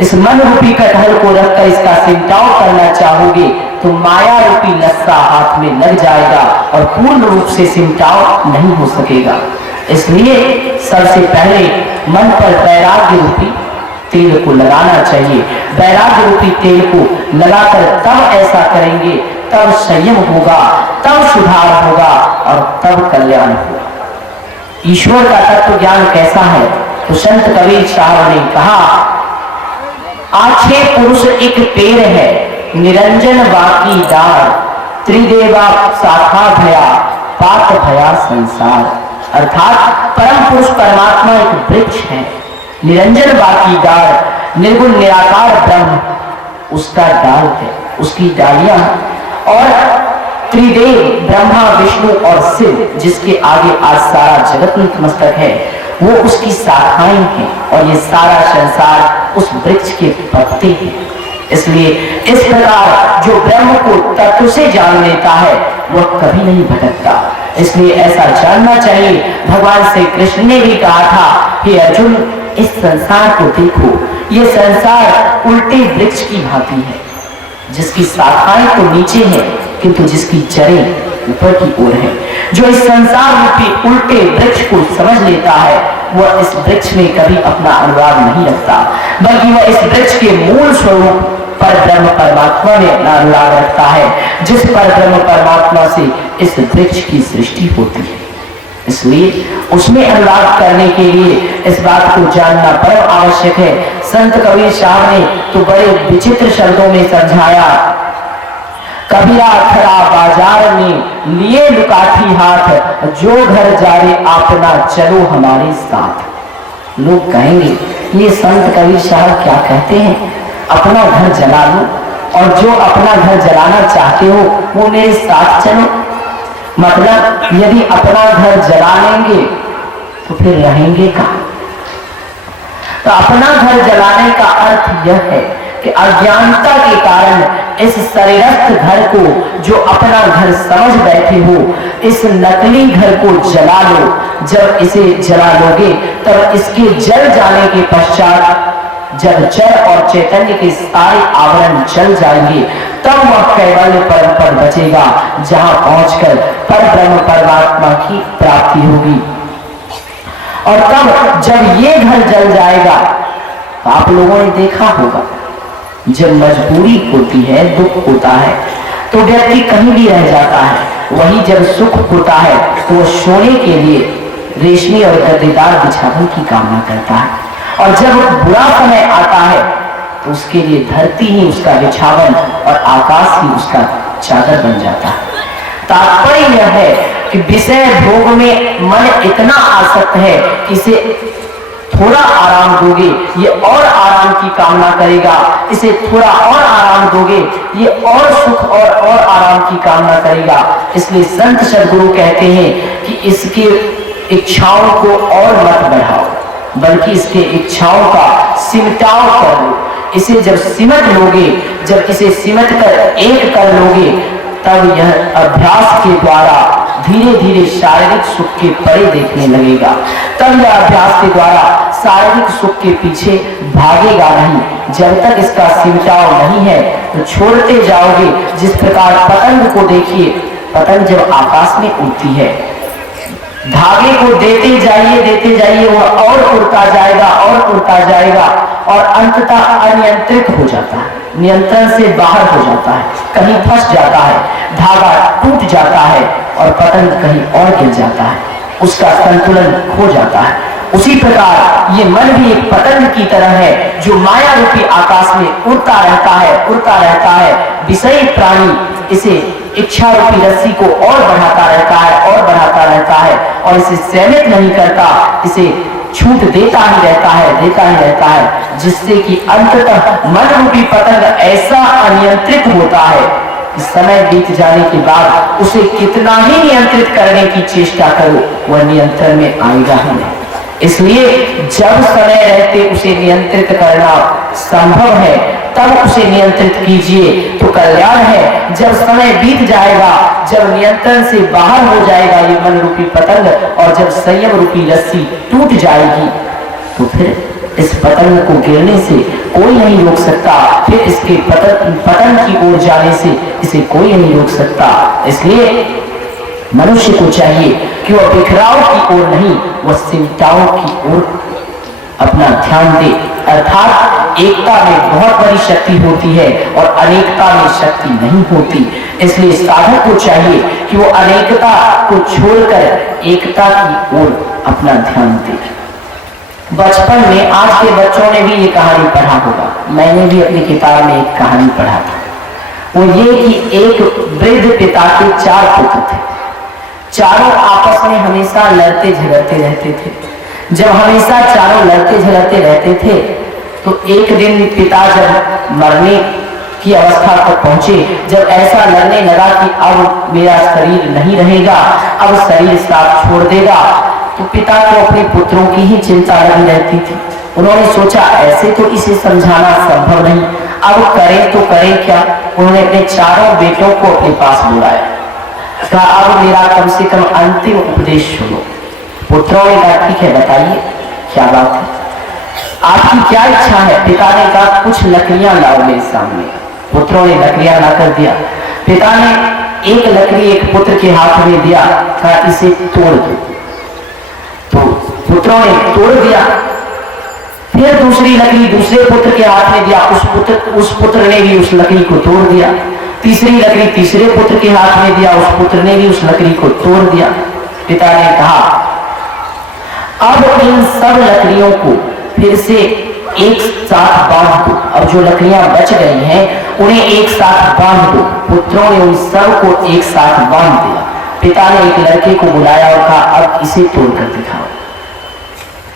इस मन रूपी कटहल को रखकर इसका सिमटाव करना चाहोगे तो माया रूपी लस्सा हाथ में लग जाएगा और पूर्ण रूप से सिमटाव नहीं हो सकेगा। इसलिए सबसे पहले मन पर वैराग्य रूपी तेल को लगाना चाहिए। वैराग्य रूपी तेल को लगाकर तब ऐसा करेंगे, तब संयम होगा, तब सुधार होगा और तब कल्याण होगा। ईश्वर का तत्व ज्ञान कैसा है? तो संत कबीर साहब ने कहा, आछे पुरुष एक पेड़ है, निरंजन बाकी डार, त्रिदेवा शाखा भया, पात भया संसार। अर्थात परम पुरुष परमात्मा एक वृक्ष है, निरंजन बाकी डाल, निर्गुण निराकार ब्रह्म उसका डाल है, उसकी डालियां, और त्रिदेव ब्रह्मा विष्णु और शिव जिसके आगे आज सारा जगत नतमस्तक है, वो उसकी शाखाएं हैं और ये सारा संसार उस वृक्ष के पत्ते हैं। इसलिए इस प्रकार जो ब्रह्म को तत्व से जान लेता है वह कभी नहीं भटकता। इसलिए ऐसा जानना चाहिए। भगवान श्री कृष्ण ने भी कहा था, हे अर्जुन इस संसार को देखो, ये संसार उल्टे वृक्ष की भांति है, जिसकी शाखाएं तो नीचे हैं किंतु जिसकी जड़ें ऊपर की ओर है। जो इस संसार रूपी उल्टे वृक्ष को समझ लेता है वह इस वृक्ष में कभी अपना अनुराग नहीं रखता, बल्कि वह इस वृक्ष के मूल स्वरूप पर ब्रह्म परमात्मा में अपना अनुराग रखता है, जिस पर ब्रह्म परमात्मा से इस वृक्ष की सृष्टि होती है। इसलिए उसमें अनुराग करने के लिए इस बात को जानना परम आवश्यक है। संत कबीर साहब ने तो बड़े विचित्र शब्दों में समझाया, कबीरा खड़ा बाजार में लिए लुकाठी हाथ, जो घर जा रे अपना चलो हमारे साथ। लोग कहेंगे ये संत कबीर साहब क्या कहते हैं, अपना घर जला लो और जो अपना घर जलाना चाहते हो वो मेरे साथ चलो। मतलब यदि अपना घर जला लेंगे तो फिर रहेंगे कहां? तो अपना घर जलाने का अर्थ यह है कि अज्ञानता के कारण इस शरीरस्थ घर को जो अपना घर समझ बैठे हो, इस नकली घर को जला लो। जब इसे जला लोगे तब इसके जल जाने के पश्चात जब जड़ और चैतन्य के सारे आवरण जल जाएंगे तब वह कैवल्य परम पद बचेगा, जहां पहुंचकर पर ब्रह्म परमात्मा की प्राप्ति होगी। और तब जब ये घर जल जाएगा तो आप लोगों ने देखा होगा, जब मजबूरी होती है, दुख होता है तो व्यक्ति कहीं भी रह जाता है। वही जब सुख होता है तो वह सोने के लिए रेशमी और गद्देदार बिछावन की कामना करता है, और जब बुरा समय आता है तो उसके लिए धरती ही उसका बिछावन और आकाश ही उसका चादर बन जाता है। तात्पर्य यह है कि विषय भोग में मन इतना आसक्त है कि इसे थोड़ा आराम दोगे ये और आराम की कामना करेगा, इसे थोड़ा और आराम दोगे ये और सुख और आराम की कामना करेगा। इसलिए संत सद्गुरु कहते हैं कि इसकी इच्छाओं को और मत बढ़ाओ, बल्कि इसके इच्छाओं का सिमटाव कर लो। इसे जब सिमट लोगे, जब इसे सिमट कर एक कर लोगे, तब यह अभ्यास के द्वारा धीरे धीरे शारीरिक सुख के परे देखने लगेगा। तब यह अभ्यास के द्वारा शारीरिक सुख के पीछे भागेगा नहीं। जब तक इसका सिमटाव नहीं है तो छोड़ते जाओगे। जिस प्रकार पतंग को देखिए, पतंग जब आकाश में उड़ती है, धागे को देते जाइए वह और उड़ता जाएगा और उड़ता जाएगा और अंततः अनियंत्रित हो जाता है, नियंत्रण से बाहर हो जाता है, कहीं फंस जाता है, धागा टूट जाता है और पतंग कहीं और गिर जाता है, उसका संतुलन खो जाता है। उसी प्रकार ये मन भी एक पतंग की तरह है जो माया रूपी आकाश में उड़ता रहता है। विषयी प्राणी इसे इच्छा रूपी रस्सी को और बढ़ाता रहता है और इसे सहमित नहीं करता, इसे छूट देता ही रहता है, जिससे कि अंततः मन रूपी पतंग ऐसा अनियंत्रित होता है कि समय बीत जाने के बाद उसे कितना ही नियंत्रित करने की चेष्टा करो वह नियंत्रण में आएगा ही नहीं। इसलिए जब समय रहते उसे नियंत्रित करना संभव है तब उसे नियंत्रित कीजिए तो कल्याण है। जब समय बीत जाएगा, जब नियंत्रण से बाहर हो जाएगा ये मन रूपी पतंग और जब संयम रूपी रस्सी टूट जाएगी तो फिर इस पतंग को गिरने से कोई नहीं रोक सकता, फिर इसके पतन की ओर जाने से इसे कोई नहीं रोक सकता। इसलिए मनुष्य को चाहिए कि वह बिखराव की ओर नहीं, वह सिमटाव की ओर अपना ध्यान दे। अर्थात एकता में बहुत बड़ी शक्ति होती है और अनेकता में शक्ति नहीं होती। इसलिए साधक को चाहिए कि वो अनेकता को छोड़कर एकता की ओर अपना ध्यान दे। बचपन में आज के बच्चों ने भी ये कहानी पढ़ा होगा, मैंने भी अपनी किताब में एक कहानी पढ़ा था। वो ये कि एक वृद्ध पिता के 4 पुत्र थे। चारों आपस में हमेशा लड़ते झगड़ते रहते थे। जब हमेशा चारों लड़ते झगड़ते रहते थे तो एक दिन पिता जब मरने की अवस्था तक पहुंचे, जब ऐसा लगने लगा कि अब मेरा शरीर नहीं रहेगा, अब शरीर साथ छोड़ देगा, तो पिता को अपने पुत्रों की ही चिंता लगी रहती थी। उन्होंने सोचा ऐसे तो इसे समझाना संभव नहीं, अब करें तो करें क्या। उन्होंने अपने चारों बेटों को अपने पास बुलाया, कहा अब मेरा कम से कम अंतिम उपदेश सुनो। पुत्रों ने कहा ठीक है बताइए क्या बात है, आपकी क्या इच्छा है। पिता ने कहा कुछ लकड़ियां लाओ मेरे सामने। पुत्रों ने लकड़ियां लाकर दिया। पिता ने एक लकड़ी एक पुत्र के हाथ में दिया, कहा इसे तोड़ दो। तो पुत्रों ने तोड़ दिया। फिर दूसरी लकड़ी दूसरे पुत्र के हाथ में दिया, उस पुत्र ने भी उस लकड़ी को तोड़ दिया। तीसरी लकड़ी तीसरे पुत्र के हाथ में दिया, उस पुत्र ने भी उस लकड़ी को तोड़ दिया। पिता ने कहा अब इन सब लकड़ियों को फिर से एक साथ बांध दो। अब जो लकड़ियां बच गई हैं उन्हें एक साथ बांध दो। पुत्रों ने उन सब को एक साथ बांध दिया। पिता ने एक लड़के को बुलाया और कहा अब इसे तोड़कर दिखाओ।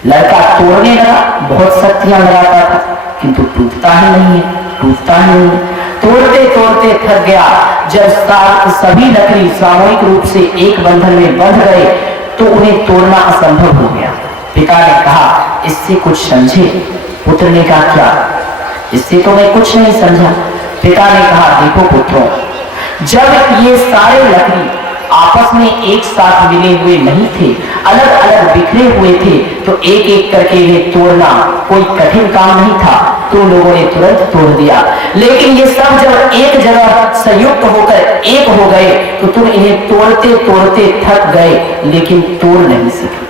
लड़का तोड़ने लगा, बहुत शक्तियां लगाता था किंतु टूटता ही नहीं है, टूटता ही नहीं। तोड़ते तोड़ते थक गया। जब सभी लकड़ी सामूहिक रूप से एक बंधन में बंध गए तो उन्हें तोड़ना असंभव हो गया। पिता ने कहा इससे कुछ समझे। पुत्र ने कहा क्या, इससे तो मैं कुछ नहीं समझा। पिता ने कहा देखो पुत्रों, जब ये सारे लकड़ी आपस में एक साथ मिले हुए नहीं थे, अलग अलग बिखरे हुए थे, तो एक एक करके इन्हें तोड़ना कोई कठिन काम नहीं था, तो लोगों ने तुरंत तोड़ दिया। लेकिन ये सब जब एक जगह संयुक्त होकर एक हो गए तो तुम इन्हें तोड़ते तोड़ते थक गए लेकिन तोड़ नहीं सके।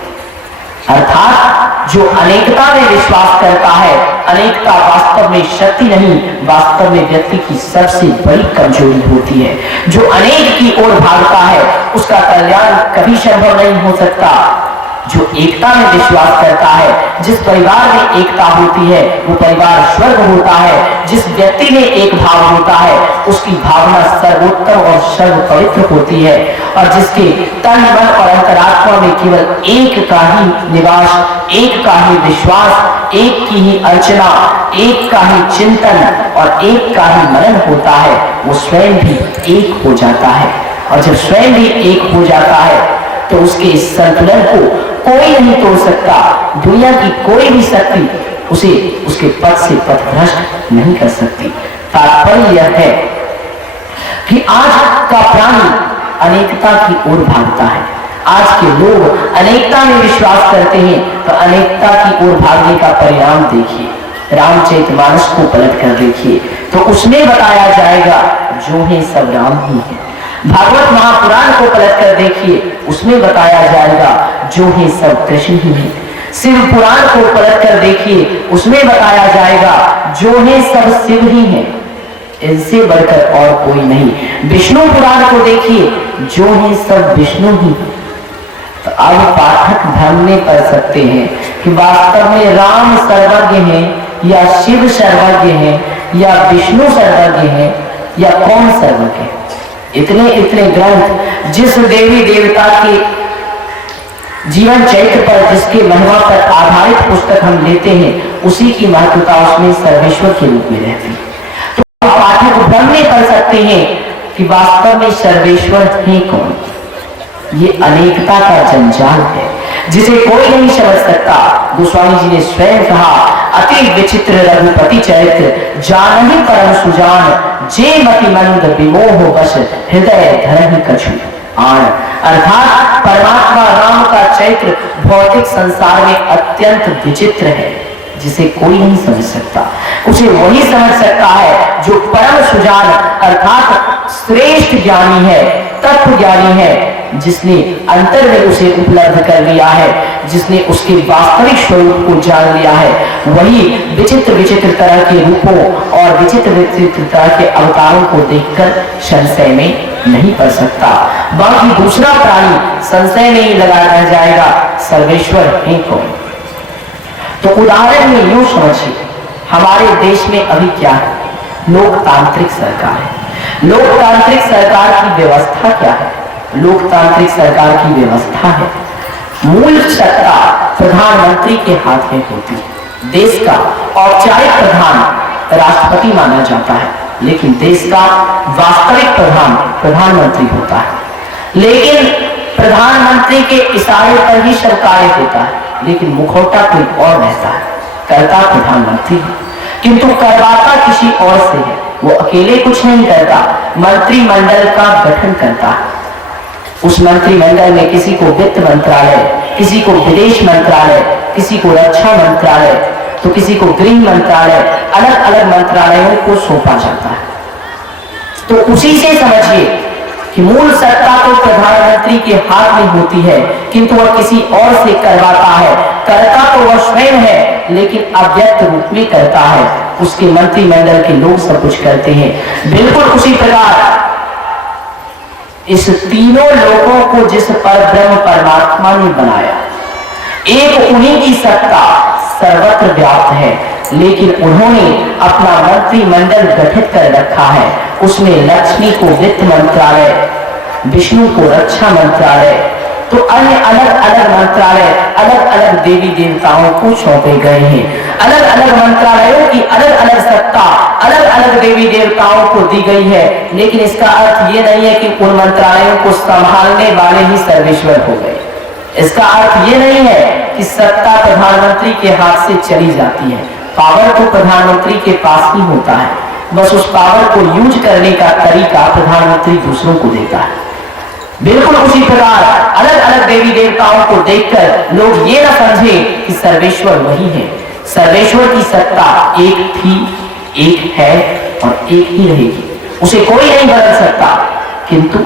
अर्थात जो अनेकता में विश्वास करता है, अनेकता वास्तव में शक्ति नहीं, वास्तव में व्यक्ति की सबसे बड़ी कमजोरी होती है। जो अनेक की ओर भागता है उसका कल्याण कभी संभव नहीं हो सकता। जो एकता में विश्वास करता है, जिस परिवार में एकता होती है वो परिवार स्वर्ग होता है। जिस व्यक्ति में एक भाव होता है उसकी भावना सर्वोत्तम और सर्व पवित्र होती है। और जिसके तन मन और अंतरात्मा में केवल एक का ही निवास, एक का ही विश्वास, एक की ही अर्चना, एक का ही चिंतन और एक का ही मनन होता है, वो स्वयं भी एक हो जाता है। और जब स्वयं भी एक हो जाता है तो उसके इस संतुलन को कोई नहीं तोड़ सकता। दुनिया की कोई भी शक्ति उसे उसके पथ से पथभ्रष्ट नहीं कर सकती। तात्पर्य यह है कि आज का प्राणी अनेकता की ओर भागता है। आज के लोग अनेकता में विश्वास करते हैं तो अनेकता की ओर भागने का परिणाम देखिए। रामचरितमानस को पलट कर देखिए तो उसमें बताया जाएगा जो है सब राम ही है। भागवत महापुराण को पलट कर देखिए, उसमें बताया जाएगा जो है सब कृष्ण ही है। शिव पुराण को पलट कर देखिए, उसमें बताया जाएगा जो है सब शिव ही है, इनसे बढ़कर और कोई नहीं। विष्णु पुराण को देखिए, जो है सब विष्णु ही। तो अब पाठक भ्रम में पड़ सकते हैं कि वास्तव में राम सर्वज्ञ है या शिव सर्वज्ञ है या विष्णु सर्वज्ञ है या कौन सर्वज्ञ है। इतने इतने ग्रंथ जिस देवी देवता के जीवन चरित्र पर, जिसके महिमा पर आधारित पुस्तक हम लेते हैं, उसी की महत्वता उसमें सर्वेश्वर के रूप में रहती है। तो पाठक भ्रम में पड़ सकते हैं कि वास्तव में सर्वेश्वर है कौन। ये अनेकता का जंजाल है जिसे कोई नहीं समझ सकता। गोस्वामी जी ने स्वयं कहा, अति विचित्र रघुपति चरित्र जानहि परम सुजान, जे मति मंद विमोह वश हृदय धरहि कछु आन। अर्थात परमात्मा राम का चरित्र भौतिक संसार में अत्यंत विचित्र है। जिसे कोई नहीं समझ सकता। उसे वही समझ सकता है जो परम सुजान अर्थात श्रेष्ठ ज्ञानी है, तत्व ज्ञानी है, जिसने अंतर में उसे उपलब्ध कर लिया है, जिसने उसके वास्तविक स्वरूप को जान लिया है। वही विचित्र विचित्र तरह के रूपों और विचित्र विचित्र तरह के अवतारों को देखकर संशय में नहीं पड़ सकता। बाकी दूसरा प्राणी संशय में ही लगा रह जाएगा, सर्वेश्वर है कौन। तो उदाहरण में यूं समझिए, हमारे देश में अभी क्या है? लोकतांत्रिक सरकार है। लोकतांत्रिक सरकार की व्यवस्था क्या है? लोकतांत्रिक सरकार की व्यवस्था है, मूल सत्ता प्रधानमंत्री के हाथ में होती है। देश का औपचारिक प्रधान राष्ट्रपति माना जाता है, लेकिन देश का वास्तविक प्रधान प्रधानमंत्री होता है। लेकिन प्रधानमंत्री के इशारे पर ही सब कार्य होता है, लेकिन मुखौटा कोई और रहता है। करता प्रधानमंत्री है, किंतु करवाता किसी और से है। वो अकेले कुछ नहीं करता, मंत्रिमंडल का गठन करता है। उस मंत्रिमंडल में किसी को वित्त मंत्रालय, किसी को विदेश मंत्रालय, किसी को रक्षा मंत्रालय, तो किसी को गृह मंत्रालय, अलग अलग मंत्रालयों को सौंपा जाता है। तो उसी से समझिए कि मूल सत्ता तो प्रधानमंत्री के हाथ में होती है, किंतु वह किसी और से करवाता है। करता तो वह स्वयं है, लेकिन अव्यक्त रूप में करता है। उसके मंत्रिमंडल के लोग सब कुछ करते हैं। बिल्कुल उसी प्रकार इस तीनों लोगों को जिस परब्रह्म परमात्मा ने बनाया, एक उन्हीं की सत्ता सर्वत्र व्याप्त है, लेकिन उन्होंने अपना मंत्रिमंडल गठित कर रखा है। उसमें लक्ष्मी को वित्त मंत्रालय, विष्णु को रक्षा मंत्रालय, तो अन्य अलग अलग मंत्रालय अलग अलग देवी देवताओं को सौंपे गए हैं। अलग अलग मंत्रालयों की अलग अलग सत्ता अलग अलग देवी देवताओं को दी गई है, लेकिन इसका अर्थ ये नहीं है कि उन मंत्रालयों को संभालने वाले ही सर्वेश्वर हो गए। इसका अर्थ ये नहीं है कि सत्ता प्रधानमंत्री के हाथ से चली जाती है। पावर तो प्रधानमंत्री के पास ही होता है, बस उस पावर को यूज करने का तरीका प्रधानमंत्री दूसरों को देता है। बिल्कुल उसी प्रकार अलग अलग देवी देवताओं को देखकर लोग ये न समझे कि सर्वेश्वर वही है। सर्वेश्वर की सत्ता एक थी, एक है और एक ही रहेगी। उसे कोई नहीं बदल सकता, किंतु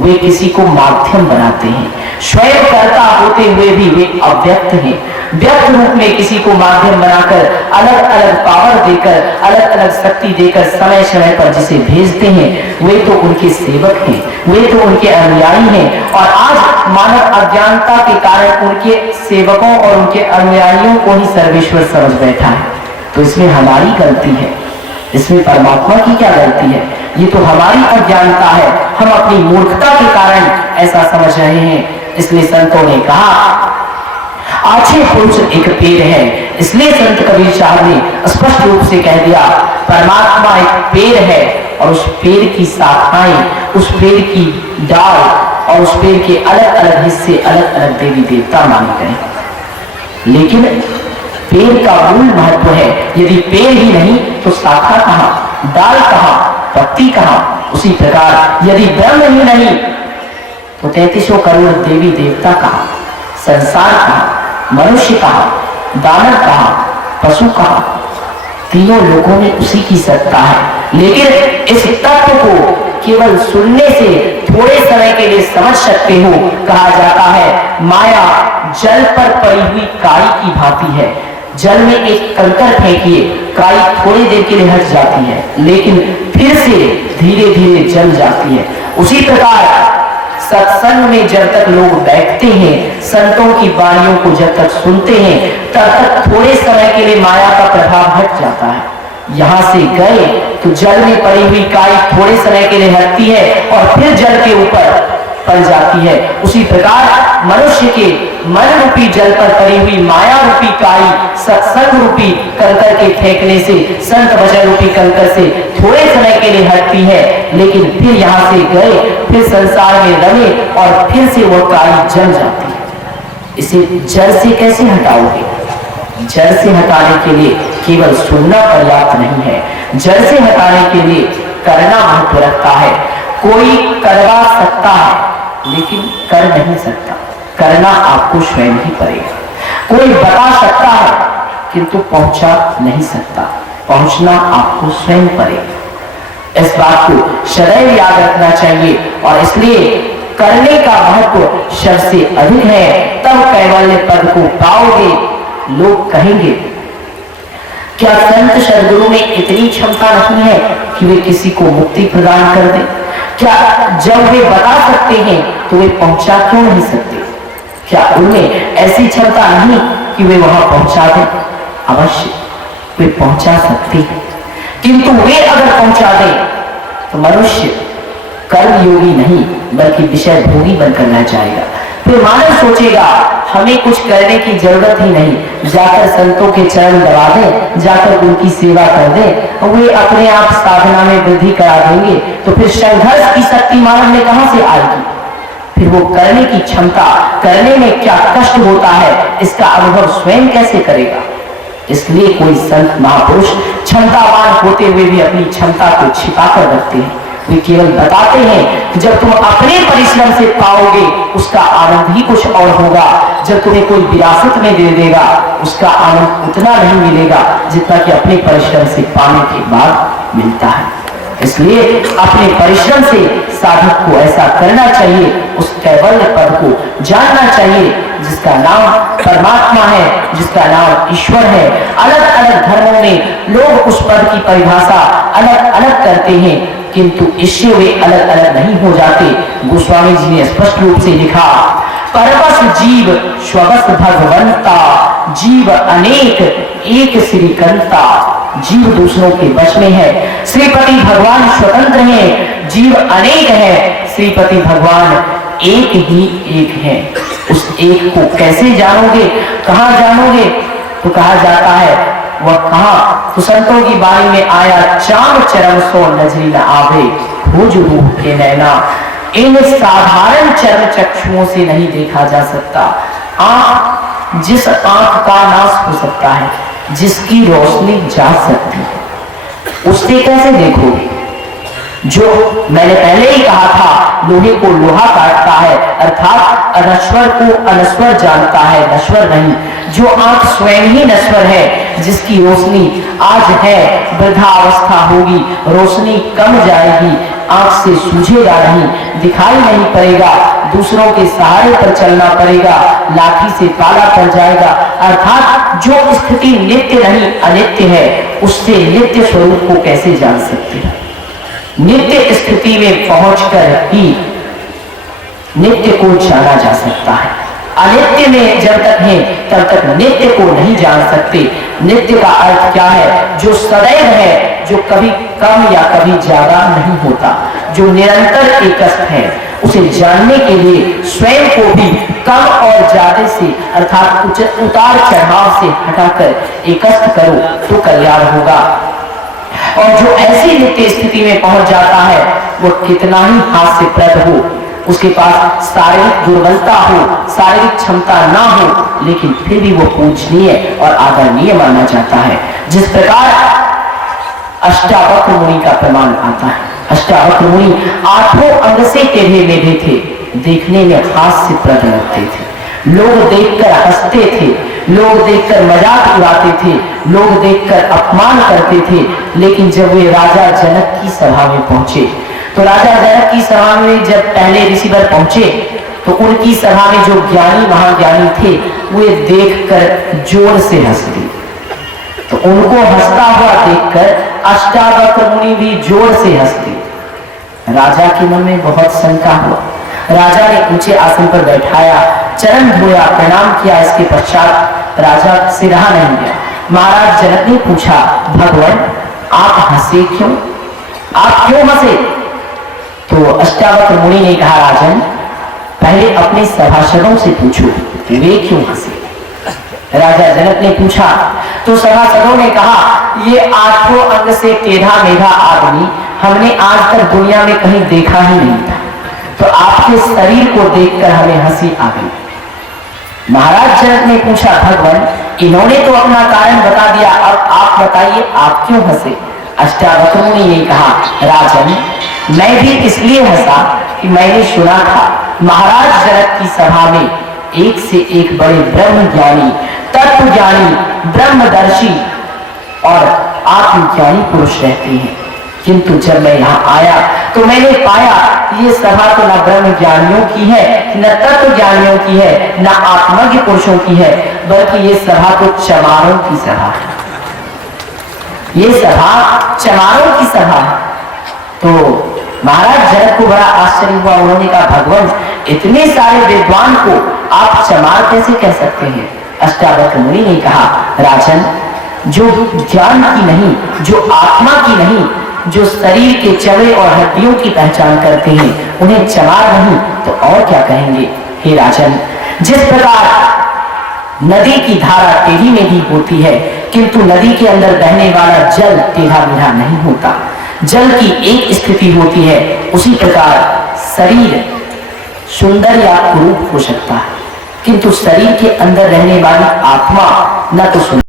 वे किसी को माध्यम बनाते हैं। स्वयं कर्ता होते हुए भी वे अव्यक्त हैं। व्यक्त रूप में किसी को माध्यम बनाकर अलग अलग पावर देकर, अलग अलग शक्ति देकर समय समय पर जिसे भेजते हैं, वे तो उनके सेवक हैं, वे तो उनके अनुयायी हैं। और आज मानव अज्ञानता के कारण उनके सेवकों और उनके अनुयायियों को ही सर्वेश्वर समझ बैठा है। तो इसमें हमारी गलती है, इसमें परमात्मा की क्या गलती है? ये तो हमारी अज्ञानता है, हम अपनी मूर्खता के कारण ऐसा समझ रहे हैं। इसलिए संतों ने कहा, आछे पुरुष एक पेड़ है। इसलिए संत कबीर साहब ने स्पष्ट रूप से कह दिया, परमात्मा एक पेड़ है और उस पेड़ की शाखाएं, उस पेड़ की डाल और उस पेड़ के अलग अलग हिस्से अलग अलग देवी देवता माने गए। लेकिन पेड़ का मूल महत्व है। यदि पेड़ ही नहीं तो शाखा कहां, डाल कहां, पत्ती कहां? उसी प्रकार यदि ब्रह्म ही नहीं तो 3300 करोड़ देवी देवता कहां, संसार कहां, मनुष्य कहां, दानव कहां, पशु कहां? तीनों लोगों में उसी की सत्ता है। लेकिन इस तत्व को केवल सुनने से थोड़े समय के लिए समझ सकते हो। कहा जाता है माया जल पर पड़ी हुई काई की भांति है। जल में एक कंकर फेंकिए, काई थोड़ी देर के लिए हट जाती है, लेकिन फिर से धीरे धीरे जल जाती है। उसी प्रकार सत्संग में जब तक लोग बैठते हैं, संतों की वाणियों को जब तक सुनते हैं, तब तक थोड़े समय के लिए माया का प्रभाव हट जाता है। यहां से गए तो जल में पड़ी हुई काई थोड़े समय के लिए हटती है और फिर जल के ऊपर पड़ जाती है। उसी प्रकार मनुष्य के मन रूपी जल पर पड़ी हुई माया रूपी काई सत्संग रूपी कंकर के फेंकने से, संत वचन रूपी कंकर से थोड़े समय के लिए हटती है, लेकिन फिर यहां से गए, फिर संसार में रमे और फिर से वह काई जम जाती है। इसे जड़ से कैसे हटाओगे? जड़ से हटाने के लिए केवल सुनना पर्याप्त नहीं है, जड़ से हटाने के लिए करना महत्व रखता है। कोई करवा सकता है लेकिन कर नहीं सकता, करना आपको स्वयं ही पड़ेगा। कोई बता सकता है किंतु पहुंचा नहीं सकता। पहुंचना आपको स्वयं पड़ेगा। इस बात को सदैव याद रखना चाहिए और इसलिए करने का महत्व शब्द से अधिक है, तब कैवल्य पद को पाओगे। लोग कहेंगे क्या संत सदगुरु में इतनी क्षमता नहीं है कि वे किसी को मुक्ति प्रदान कर दें? क्या जब वे बता सकते हैं तो वे पहुंचा क्यों नहीं सकते? क्या उनमें ऐसी क्षमता नहीं कि वे वहां पहुंचा दें? अवश्य वे पहुंचा सकते हैं, किंतु वे अगर पहुंचा दें तो मनुष्य कर्म योगी नहीं बल्कि विषय भोगी बनकर रह जाएगा। फिर मानव सोचेगा हमें कुछ करने की जरूरत ही नहीं, जाकर संतों के चरण दबा दें, जाकर उनकी सेवा कर दें, वे अपने आप साधना में वृद्धि करा देंगे। तो फिर संघर्ष की शक्ति मानव में कहां से आएगी? फिर वो करने की क्षमता, करने में क्या कष्ट होता है, इसका अनुभव स्वयं कैसे करेगा? इसलिए कोई संत महापुरुष क्षमतावान होते हुए भी अपनी क्षमता को छिपा कर रखते हैं। वे केवल बताते हैं जब तुम अपने परिश्रम से पाओगे उसका आनंद ही कुछ और होगा। जब तुम्हें कोई विरासत में दे देगा उसका आनंद उतना नहीं मिलेगा जितना कि अपने परिश्रम से पाने के बाद मिलता है। इसलिए अपने परिश्रम से साधक को ऐसा करना चाहिए, उस कैवल्य पद को जानना चाहिए जिसका नाम परमात्मा है, जिसका नाम ईश्वर है। अलग अलग धर्मों में लोग उस पद की परिभाषा अलग अलग करते हैं, किंतु इससे वे अलग अलग नहीं हो जाते। गोस्वामी जी ने स्पष्ट रूप से लिखा, परवश जीव स्ववश भगवंता, जीव अनेक एक श्रीकंता। जीव दूसरों के वश में है, श्रीपति भगवान स्वतंत्र हैं। जीव अनेक है, श्रीपति भगवान एक ही एक है। उस एक को कैसे जानोगे, कहां जानोगे? तो कहा जाता है वह कहा, तो संतों की बाणी में आया, चाम चरण सो नजरी न आवे, खोज रूह के नैना। इन साधारण चरण चक्षुओं से नहीं देखा जा सकता। आंख, जिस आंख का नाश हो सकता है, जिसकी रोशनी जा सकती है, उससे कैसे देखोगे? जो मैंने पहले ही कहा था, लोहे को लोहा काटता है, अर्थात अनश्वर को अनश्वर जानता है, नश्वर नहीं। जो आंख स्वयं ही नश्वर है, जिसकी रोशनी आज है, वृद्धावस्था होगी, रोशनी कम जाएगी, आंख से सूझेगा नहीं, दिखाई नहीं पड़ेगा, दूसरों के सहारे पर चलना पड़ेगा, लाठी से पाला पड़ जाएगा। अर्थात जो स्थिति नित्य नहीं अनित्य है, उससे नित्य स्वरूप को कैसे जान सकते हैं? नित्य स्थिति में पहुंचकर ही नित्य को जाना जा सकता है। अनित्य में जब तक है तब तक नित्य को नहीं जान सकते। नित्य का अर्थ क्या है? जो सदैव है, जो कभी कम या कभी ज्यादा नहीं होता, जो निरंतर एकस्थ है। उसे जानने के लिए स्वयं को भी कम और ज्यादा से अर्थात उतार चढ़ाव से हटाकर एकस्थ करो तो कल्याण होगा। और जो ऐसी नित्य स्थिति में पहुंच जाता है, वह कितना ही हास्यप्रद हो, उसके पास शारीरिक दुर्बलता हो, शारीरिक क्षमता ना हो, लेकिन फिर भी वो पूजनीय और आदरणीय माना जाता है। जिस प्रकार अष्टावक्र मुनि का प्रमाण आता है। अष्टावक्र मुनि 8 अंग से टेढ़े मेढ़े थे, देखने में हास्यप्रद लगते थे, लोग देखकर हंसते थे, लोग देखकर मजाक उड़ाते थे, लोग देखकर अपमान करते थे। लेकिन जब वे राजा जनक की सभा में पहुंचे, तो राजा जनक की सभा में जब पहले ऋषिवर पहुंचे, तो उनकी सभा में जो ज्ञानी महाज्ञानी थे, वे देखकर जोर से हंस दिए। तो उनको हंसता हुआ देखकर अष्टावक्र मुनि भी जोर से हंस दिए। राजा के मन में बहुत शंका हुआ। राजा ने ऊंचे आसन पर बैठाया, चरण धोया, प्रणाम किया। इसके पश्चात राजा से रहा नहीं गया। महाराज जनक ने पूछा, भगवान आप हंसे क्यों? आप क्यों हंसे? तो अष्टावक्र मुनि ने कहा, राजन पहले अपने सभासदों से पूछो वे क्यों हंसे। राजा जनक ने पूछा तो सभासदों ने कहा, ये 8 अंग से टेढ़ा मेढ़ा आदमी हमने आज तक दुनिया में कहीं देखा ही नहीं था, तो आपके शरीर को देखकर हमें हंसी आ गई। महाराज जनक ने पूछा, भगवान इन्होंने तो अपना कारण बता दिया, अब आप बताइए आप क्यों हंसे। अष्टावक्र मुनि ने कहा, राजन मैं भी इसलिए हंसा कि मैंने सुना था महाराज जनक की सभा में एक से एक बड़े ब्रह्म ज्ञानी, तत्व ज्ञानी, ब्रह्मदर्शी और आत्मज्ञानी पुरुष रहते हैं। किंतु जब मैं यहाँ आया तो मैंने पाया ये सभा तो न ब्रह्म ज्ञानियों की है, न तत्व ज्ञानियों की है, न आत्मज्ञ पुरुषों की है, बल्कि ये सभा तो चमारों की सभा है। ये सभा चमारों की सभा है। तो महाराज जनक को बड़ा आश्चर्य हुआ। उन्होंने कहा, भगवान, इतने सारे विद्वान को आप चमार कैसे कह सकते हैं? अष्टावक्र मुनि ने कहा, राजन, जो ज्ञान की नहीं, जो आत्मा की नहीं, जो शरीर के चमड़े और हड्डियों की पहचान करते हैं, उन्हें चमार नहीं तो और क्या कहेंगे? हे राजन, जिस प्रकार नदी की धारा टेढ़ी मेढ़ी होती है, किंतु नदी के अंदर बहने वाला जल टेढ़ा मेढ़ा नहीं होता, जल की एक स्थिति होती है, उसी प्रकार शरीर सुंदर या कुरूप हो सकता है, किंतु शरीर के अंदर रहने वाली आत्मा न तो